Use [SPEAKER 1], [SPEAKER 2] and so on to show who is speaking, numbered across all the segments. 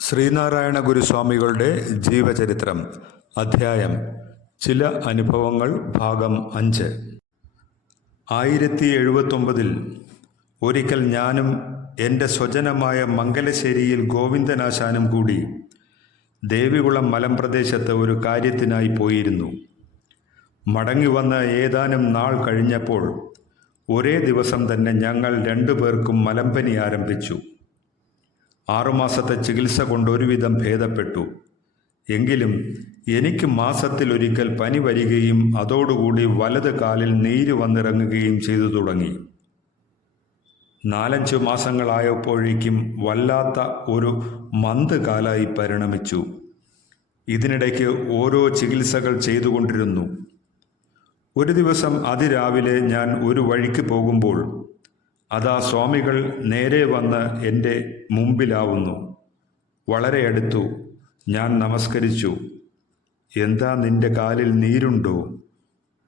[SPEAKER 1] ശ്രീനാരായണ ഗുരുസ്വാമികളുടെ ജീവചരിത്രം അധ്യായം ചില അനുഭവങ്ങൾ ഭാഗം അഞ്ച്. ആയിരത്തി എഴുപത്തൊമ്പതിൽ ഒരിക്കൽ ഞാനും എന്റെ സ്വജനമായ മംഗലശ്ശേരിയിൽ ഗോവിന്ദനാശാനും കൂടി ദേവികുളം മലമ്പ്രദേശത്ത് ഒരു കാര്യത്തിനായി പോയിരുന്നു. മടങ്ങി വന്ന ഏതാനും നാൾ കഴിഞ്ഞപ്പോൾ ഒരേ ദിവസം തന്നെ ഞങ്ങൾ രണ്ടുപേർക്കും മലമ്പനി ആരംഭിച്ചു. ആറുമാസത്തെ ചികിത്സ കൊണ്ട് ഒരുവിധം ഭേദപ്പെട്ടു. എങ്കിലും എനിക്ക് മാസത്തിലൊരിക്കൽ പനി വരികയും അതോടുകൂടി വലത് കാലിൽ നീര് വന്നിറങ്ങുകയും ചെയ്തു തുടങ്ങി. നാലഞ്ച് മാസങ്ങളായപ്പോഴേക്കും വല്ലാത്ത ഒരു മന്ത് കാലായി പരിണമിച്ചു. ഇതിനിടയ്ക്ക് ഓരോ ചികിത്സകൾ ചെയ്തുകൊണ്ടിരുന്നു. ഒരു ദിവസം അതിരാവിലെ ഞാൻ ഒരു വഴിക്ക് പോകുമ്പോൾ അതാ സ്വാമികൾ നേരെ വന്ന് എന്റെ മുമ്പിലാവുന്നു. വളരെ അടുത്തു ഞാൻ നമസ്കരിച്ചു. എന്താ നിന്റെ കാലിൽ നീരുണ്ടോ?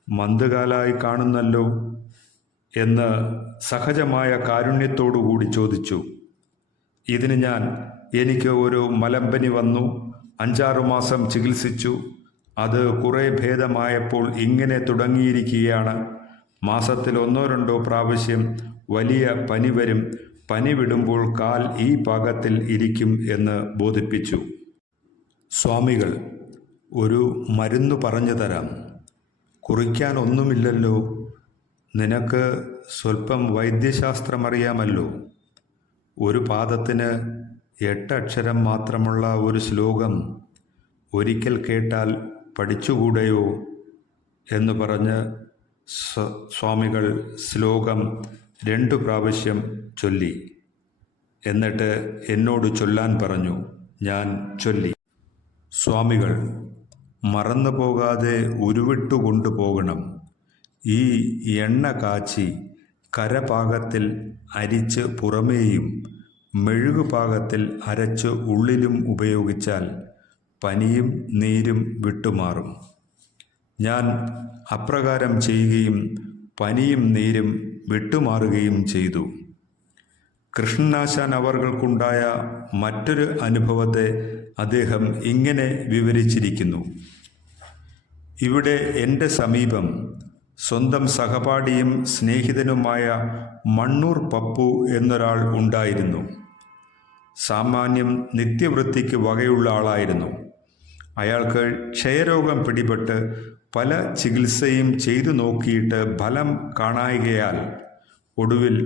[SPEAKER 1] മന്ദകാലായി കാണുന്നല്ലോ എന്ന് സഹജമായ കാരുണ്യത്തോടുകൂടി ചോദിച്ചു. ഇതിന് ഞാൻ എനിക്ക് ഒരു മലമ്പനി വന്നു. അഞ്ചാറു മാസം ചികിത്സിച്ചു. അത് കുറേ ഭേദമായപ്പോൾ ഇങ്ങനെ തുടങ്ങിയിരിക്കുകയാണ്. മാസത്തിൽ ഒന്നോ രണ്ടോ പ്രാവശ്യം വലിയ പനി വരും. പനി വിടുമ്പോൾ കാൽ ഈ പാകത്തിൽ ഇരിക്കും എന്ന് ബോധിപ്പിച്ചു. സ്വാമികൾ ഒരു മരുന്ന് പറഞ്ഞു തരാം. കുറിക്കാൻ ഒന്നുമില്ലല്ലോ. നിനക്ക് സ്വല്പം വൈദ്യശാസ്ത്രമറിയാമല്ലോ. ഒരു പാദത്തിന് എട്ടക്ഷരം മാത്രമുള്ള ഒരു ശ്ലോകം ഒരിക്കൽ കേട്ടാൽ പഠിച്ചുകൂടെയോ? എന്ന് പറഞ്ഞ് സ്വാമികൾ ശ്ലോകം രണ്ടു പ്രാവശ്യം ചൊല്ലി. എന്നിട്ട് എന്നോട് ചൊല്ലാൻ പറഞ്ഞു ഞാൻ ചൊല്ലി. സ്വാമികൾ മറന്നു പോകാതെ ഉരുവിട്ടു കൊണ്ടുപോകണം. ഈ എണ്ണ കാച്ചി കരപാകത്തിൽ അരിച്ച് പുറമേയും മെഴുകുപാകത്തിൽ അരച്ച് ഉള്ളിലും ഉപയോഗിച്ചാൽ പനിയും നീരും വിട്ടുമാറും. ഞാൻ അപ്രകാരം ചെയ്യുകയും പനിയും നീരും വിട്ടുമാറുകയും ചെയ്തു. കൃഷ്ണനാശാൻ അവർകൾക്കുണ്ടായ മറ്റൊരു അനുഭവത്തെ അദ്ദേഹം ഇങ്ങനെ വിവരിച്ചിരിക്കുന്നു. ഇവിടെ എന്റെ സമീപം സ്വന്തം സഹപാഠിയും സ്നേഹിതനുമായ മണ്ണൂർ പപ്പു എന്നൊരാൾ ഉണ്ടായിരുന്നു. സാമാന്യം നിത്യവൃത്തിക്ക് വകയുള്ള ആളായിരുന്നു. അയാൾക്ക് ക്ഷയരോഗം പിടിപെട്ട് പല ചികിത്സയും ചെയ്തു നോക്കിയിട്ട് ഫലം കാണായികയാൽ ഒടുവിൽ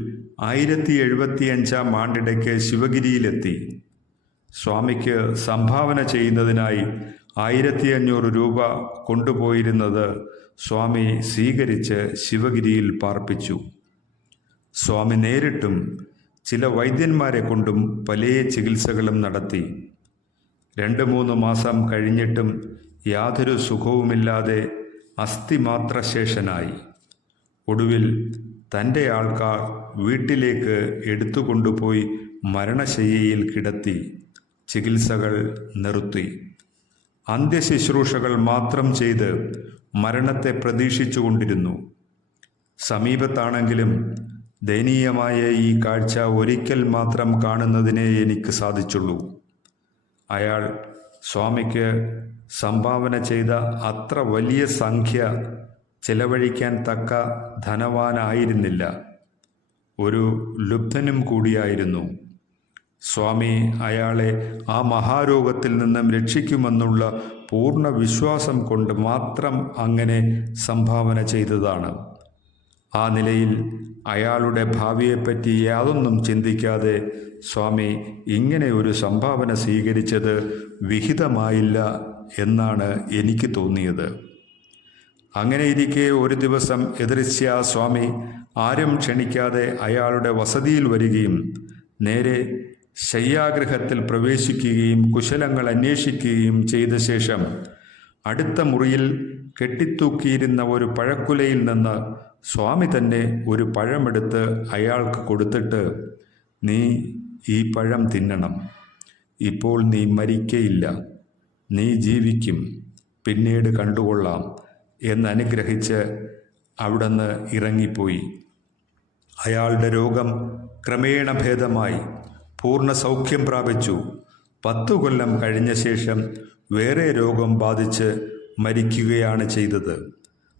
[SPEAKER 1] ആയിരത്തി എഴുപത്തിയഞ്ചാം ആണ്ടിടയ്ക്ക് ശിവഗിരിയിലെത്തി. സ്വാമിക്ക് സംഭാവന ചെയ്യുന്നതിനായി ആയിരത്തി അഞ്ഞൂറ് രൂപ കൊണ്ടുപോയിരുന്നത് സ്വാമി സ്വീകരിച്ച് ശിവഗിരിയിൽ പാർപ്പിച്ചു. സ്വാമി നേരിട്ടും ചില വൈദ്യന്മാരെ കൊണ്ടും പല ചികിത്സകളും നടത്തി. രണ്ട് മൂന്ന് മാസം കഴിഞ്ഞിട്ടും യാതൊരു സുഖവുമില്ലാതെ അസ്ഥിമാത്രശേഷനായി. ഒടുവിൽ തന്റെ ആൾക്കാർ വീട്ടിലേക്ക് എടുത്തുകൊണ്ടുപോയി മരണശയ്യയിൽ കിടത്തി ചികിത്സകൾ നിർത്തി. അന്ത്യശുശ്രൂഷകൾ മാത്രം ചെയ്ത് മരണത്തെ പ്രതീക്ഷിച്ചുകൊണ്ടിരുന്നു. സമീപത്താണെങ്കിലും ദയനീയമായ ഈ കാഴ്ച ഒരിക്കൽ മാത്രം കാണുന്നതിനെ എനിക്ക് സാധിച്ചുള്ളൂ. അയാൾ സ്വാമിക്ക് സംഭാവന ചെയ്ത അത്ര വലിയ സംഖ്യ ചെലവഴിക്കാൻ തക്ക ധനവാനായിരുന്നില്ല. ഒരു ലുബ്ധനും കൂടിയായിരുന്നു. സ്വാമി അയാളെ ആ മഹാരോഗത്തിൽ നിന്നും രക്ഷിക്കുമെന്നുള്ള പൂർണ വിശ്വാസം കൊണ്ട് മാത്രം അങ്ങനെ സംഭാവന ചെയ്തതാണ്. ആ നിലയിൽ അയാളുടെ ഭാവിയെപ്പറ്റി യാതൊന്നും ചിന്തിക്കാതെ സ്വാമി ഇങ്ങനെ ഒരു സംഭാവന സ്വീകരിച്ചത് വിഹിതമായില്ല എന്നാണ് എനിക്ക് തോന്നിയത്. അങ്ങനെ ഇരിക്കെ ഒരു ദിവസം എതിർശ്യ സ്വാമി ആരും ക്ഷണിക്കാതെ അയാളുടെ വസതിയിൽ വരികയും നേരെ ശയ്യാഗ്രഹത്തിൽ പ്രവേശിക്കുകയും കുശലങ്ങൾ അന്വേഷിക്കുകയും ചെയ്ത ശേഷം അടുത്ത മുറിയിൽ കെട്ടിത്തൂക്കിയിരുന്ന ഒരു പഴക്കുലയിൽ നിന്ന് സ്വാമി തന്നെ ഒരു പഴമെടുത്ത് അയാൾക്ക് കൊടുത്തിട്ട് നീ ഈ പഴം തിന്നണം. ഇപ്പോൾ നീ മരിക്കയില്ല. നീ ജീവിക്കും പിന്നീട് കണ്ടുകൊള്ളാം എന്നനുഗ്രഹിച്ച് അവിടുന്ന് ഇറങ്ങിപ്പോയി. അയാളുടെ രോഗം ക്രമേണ ഭേദമായി. പൂർണ സൗഖ്യം പ്രാപിച്ചു. പത്തു കൊല്ലം കഴിഞ്ഞ ശേഷം വേറെ രോഗം ബാധിച്ച് മരിക്കുകയാണ് ചെയ്തത്.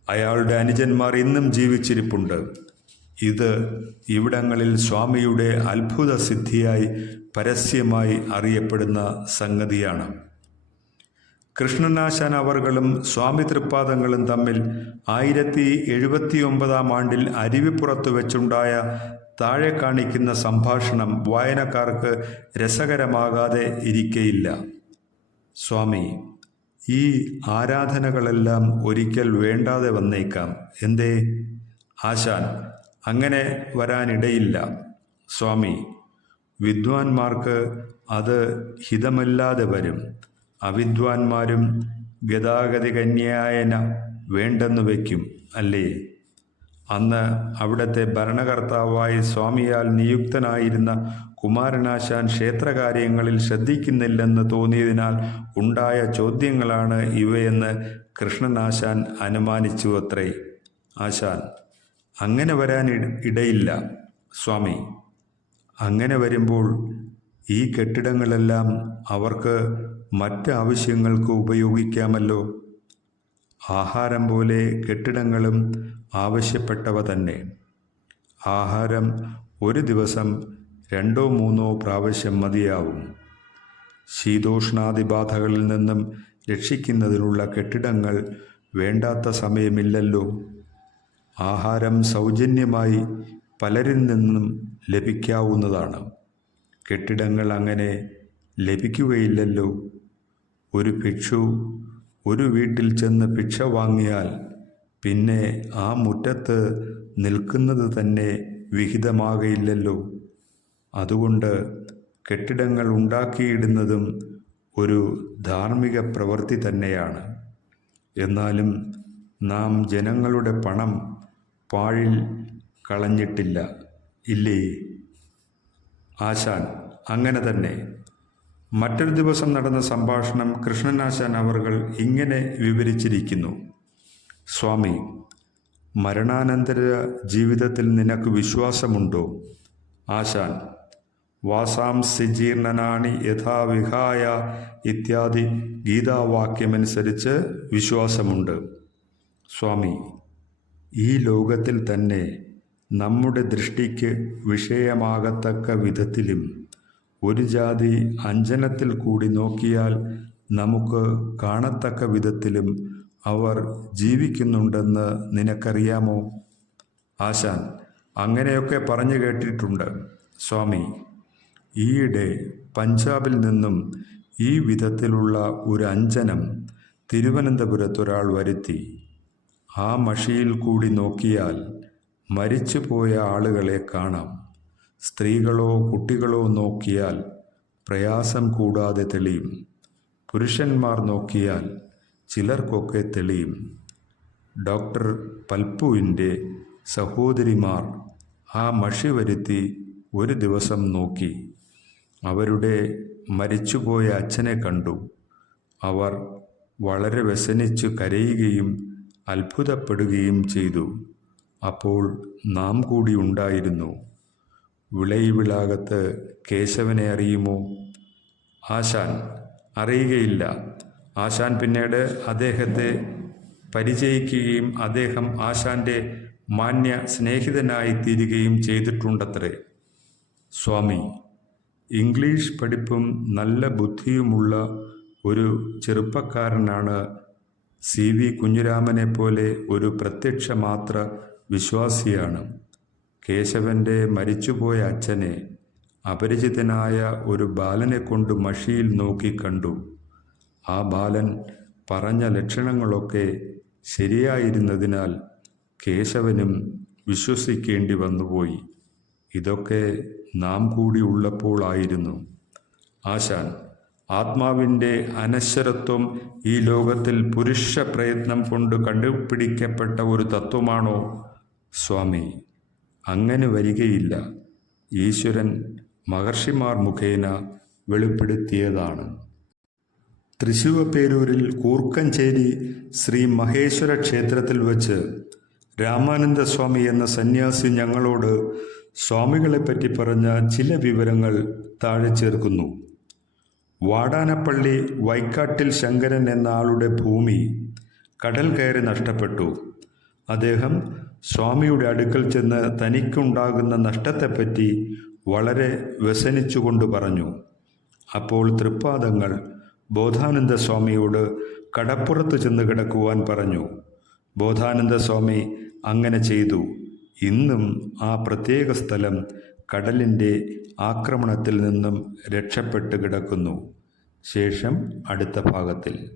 [SPEAKER 1] അയാളുടെ അനുജന്മാർ ഇന്നും ജീവിച്ചിരിപ്പുണ്ട്. ഇത് ഇവിടങ്ങളിൽ സ്വാമിയുടെ അത്ഭുത സിദ്ധിയായി പരസ്യമായി അറിയപ്പെടുന്ന സംഗതിയാണ്. കൃഷ്ണനാശാൻ അവർകളും സ്വാമി തൃപ്പാദങ്ങളും തമ്മിൽ ആയിരത്തി എഴുപത്തി ഒമ്പതാം ആണ്ടിൽ അരുവിപ്പുറത്ത് വെച്ചുണ്ടായ താഴെ കാണിക്കുന്ന സംഭാഷണം വായനക്കാർക്ക് രസകരമാകാതെ ഇരിക്കയില്ല. സ്വാമി ഈ ആരാധനകളെല്ലാം ഒരിക്കൽ വേണ്ടാതെ വന്നേക്കാം. എന്തേ? ആശാൻ അങ്ങനെ വരാനിടയില്ല. സ്വാമി വിദ്വാൻമാർക്ക് അത് ഹിതമല്ലാതെ വരും. അവിദ്വാൻമാരും ഗതാഗതികന്യായന വേണ്ടെന്ന് വയ്ക്കും അല്ലേ? അന്ന് അവിടുത്തെ ഭരണകർത്താവായി സ്വാമിയാൽ നിയുക്തനായിരുന്ന കുമാരനാശാൻ ക്ഷേത്രകാര്യങ്ങളിൽ ശ്രദ്ധിക്കുന്നില്ലെന്ന് തോന്നിയതിനാൽ ഉണ്ടായ ചോദ്യങ്ങളാണ് ഇവയെന്ന് കൃഷ്ണനാശാൻ അനുമാനിച്ചു അത്രേ. ആശാൻ അങ്ങനെ വരാൻ ഇടയില്ല സ്വാമി. അങ്ങനെ വരുമ്പോൾ ഈ കെട്ടിടങ്ങളെല്ലാം അവർക്ക് മറ്റ് ആവശ്യങ്ങൾക്ക് ഉപയോഗിക്കാമല്ലോ. ആഹാരം പോലെ കെട്ടിടങ്ങളും ആവശ്യപ്പെട്ടവ തന്നെ. ആഹാരം ഒരു ദിവസം രണ്ടോ മൂന്നോ പ്രാവശ്യം മതിയാവും. ശീതോഷ്ണാദിബാധകളിൽ നിന്നും രക്ഷിക്കുന്നതിനുള്ള കെട്ടിടങ്ങൾ വേണ്ടാത്ത സമയമില്ലല്ലോ. ആഹാരം സൗജന്യമായി പലരിൽ നിന്നും ലഭിക്കാവുന്നതാണ്. കെട്ടിടങ്ങൾ അങ്ങനെ ലഭിക്കുകയില്ലല്ലോ. ഒരു ഭിക്ഷു ഒരു വീട്ടിൽ ചെന്ന് ഭിക്ഷ വാങ്ങിയാൽ പിന്നെ ആ മുറ്റത്ത് നിൽക്കുന്നത് തന്നെ വിഹിതമാകയില്ലല്ലോ. അതുകൊണ്ട് കെട്ടിടങ്ങൾ ഉണ്ടാക്കിയിടുന്നതും ഒരു ധാർമ്മിക പ്രവൃത്തി തന്നെയാണ്. എന്നാലും നാം ജനങ്ങളുടെ പണം പാഴിൽ കളഞ്ഞിട്ടില്ല. ഇല്ലേ? ആശാൻ അങ്ങനെ തന്നെ. മറ്റൊരു ദിവസം നടന്ന സംഭാഷണം കൃഷ്ണനാശാൻ അവർകൾ ഇങ്ങനെ വിവരിച്ചിരിക്കുന്നു. സ്വാമി മരണാനന്തര ജീവിതത്തിൽ നിനക്ക് വിശ്വാസമുണ്ടോ? ആശാൻ വാസാംസി ജീർണനാണി യഥാവിഹായ ഇത്യാദി ഗീതാവാക്യമനുസരിച്ച് വിശ്വാസമുണ്ട്. സ്വാമി ഈ ലോകത്തിൽ തന്നെ നമ്മുടെ ദൃഷ്ടിക്ക് വിഷയമാകത്തക്ക വിധത്തിലും ഒരു ജാതി അഞ്ജനത്തിൽ കൂടി നോക്കിയാൽ നമുക്ക് കാണത്തക്ക വിധത്തിലും അവർ ജീവിക്കുന്നുണ്ടെന്ന് നിനക്കറിയാമോ? ആശാൻ അങ്ങനെയൊക്കെ പറഞ്ഞു കേട്ടിട്ടുണ്ട്. സ്വാമി ഈയിടെ പഞ്ചാബിൽ നിന്നും ഈ വിധത്തിലുള്ള ഒരു അഞ്ജനം തിരുവനന്തപുരത്തൊരാൾ വരുത്തി. ആ മഷിയിൽ കൂടി നോക്കിയാൽ മരിച്ചുപോയ ആളുകളെ കാണാം. സ്ത്രീകളോ കുട്ടികളോ നോക്കിയാൽ പ്രയാസം കൂടാതെ തെളിയും. പുരുഷന്മാർ നോക്കിയാൽ ചിലർക്കൊക്കെ തെളിയും. ഡോക്ടർ പൽപ്പുവിന്റെ സഹോദരിമാർ ആ മഷി വരുത്തി ഒരു ദിവസം നോക്കി. അവരുടെ മരിച്ചുപോയ അച്ഛനെ കണ്ടു. അവർ വളരെ വ്യസനിച്ചു കരയുകയും അത്ഭുതപ്പെടുകയും ചെയ്തു. അപ്പോൾ നാം കൂടി ഉണ്ടായിരുന്നു. വിളയിവിളാകത്ത് കേശവനെ അറിയുമോ? ആശാൻ അറിയുകയില്ല. ആശാൻ പിന്നീട് അദ്ദേഹത്തെ പരിചയിക്കുകയും അദ്ദേഹം ആശാന്റെ മാന്യ സ്നേഹിതനായി തീരുകയും ചെയ്തിട്ടുണ്ടത്രേ. സ്വാമി ഇംഗ്ലീഷ് പഠിപ്പും നല്ല ബുദ്ധിയുമുള്ള ഒരു ചെറുപ്പക്കാരനാണ് സി വി കുഞ്ഞിരാമനെ പോലെ ഒരു പ്രത്യക്ഷ മാത്ര വിശ്വാസിയാണ്. കേശവന്റെ മരിച്ചുപോയ അച്ഛനെ അപരിചിതനായ ഒരു ബാലനെ കൊണ്ട് മഷിയിൽ നോക്കി കണ്ടു. ആ ബാലൻ പറഞ്ഞ ലക്ഷണങ്ങളൊക്കെ ശരിയായിരുന്നതിനാൽ കേശവനും വിശ്വസിക്കേണ്ടി വന്നുപോയി. ഇതൊക്കെ നാം കൂടി ഉള്ളപ്പോഴായിരുന്നു ആശാൻ ആത്മാവിന്റെ അനശ്വരത്വം ഈ ലോകത്തിൽ പുരുഷ പ്രയത്നം കൊണ്ട് കണ്ടുപിടിക്കപ്പെട്ട ഒരു തത്വമാണോ? സ്വാമി അങ്ങനെ വരികയില്ല. ഈശ്വരൻ മഹർഷിമാർ മുഖേന വെളിപ്പെടുത്തിയതാണ്. തൃശൂവപ്പേരൂരിൽ കൂർക്കഞ്ചേരി ശ്രീ മഹേശ്വര ക്ഷേത്രത്തിൽ വച്ച് രാമാനന്ദ സ്വാമി എന്ന സന്യാസി ഞങ്ങളോട് സ്വാമികളെപ്പറ്റി പറഞ്ഞ ചില വിവരങ്ങൾ താഴെ ചേർക്കുന്നു. വാടാനപ്പള്ളി വൈക്കാട്ടിൽ ശങ്കരൻ എന്ന ആളുടെ ഭൂമി കടൽ കയറി നഷ്ടപ്പെട്ടു. അദ്ദേഹം സ്വാമിയുടെ അടുക്കൽ ചെന്ന് തനിക്കുണ്ടാകുന്ന നഷ്ടത്തെപ്പറ്റി വളരെ വ്യസനിച്ചുകൊണ്ട് പറഞ്ഞു. അപ്പോൾ തൃപ്പാദങ്ങൾ ബോധാനന്ദ സ്വാമിയോട് കടപ്പുറത്ത് ചെന്ന് കിടക്കുവാൻ പറഞ്ഞു. ബോധാനന്ദ സ്വാമി അങ്ങനെ ചെയ്തു. ഇന്നും ആ പ്രത്യേക സ്ഥലം കടലിന്റെ ആക്രമണത്തിൽ നിന്നും രക്ഷപ്പെട്ട് കിടക്കുന്നു. ശേഷം അടുത്ത ഭാഗത്തിൽ.